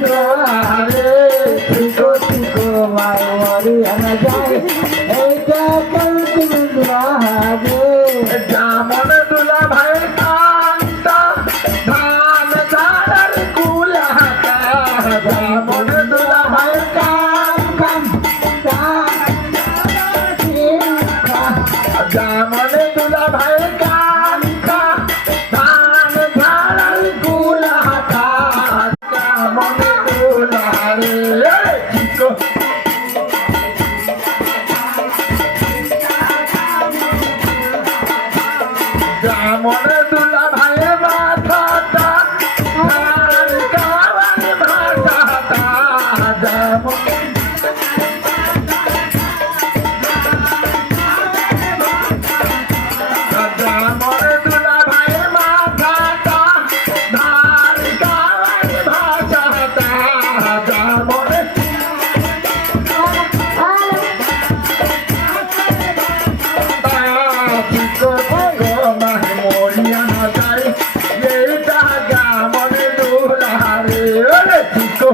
দুয়ারে ঠিকো ঠিকো মারোয়ারি আনা যায় এইটা কালকে দুয়ারে জামন দুলা ভাই কান্তা ধান ধারার কুলাতা জামন দুলা ভাই জামন দুলা ভাই কান্তা ধান ধারার কুলাতা জামন দুলা রে ঠিকো জামন দুলা ভাই মাথাটা ধান কাওয়ার ভাটাটা জামন জামন দুলা ভাই মাথাটা ধান কাওয়ার ভাটাটা জামন ঠিকো ঠিকো মরিয়া না যায় এইটা জামন দুলা রে ঠিকো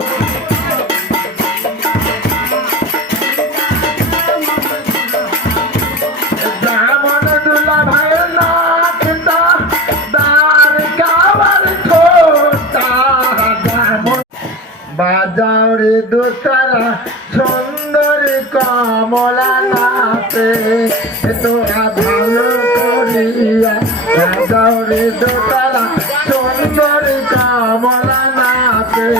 জামন দুলা ভাই নাকটা দার কাওয়ার ঠোঁটটা জামন বাজাও রে দোতারা সুন্দর কমলা নাচে তোরা ভালো করিয়া বাজাও রে দোতারা সুন্দর কমলা নাচে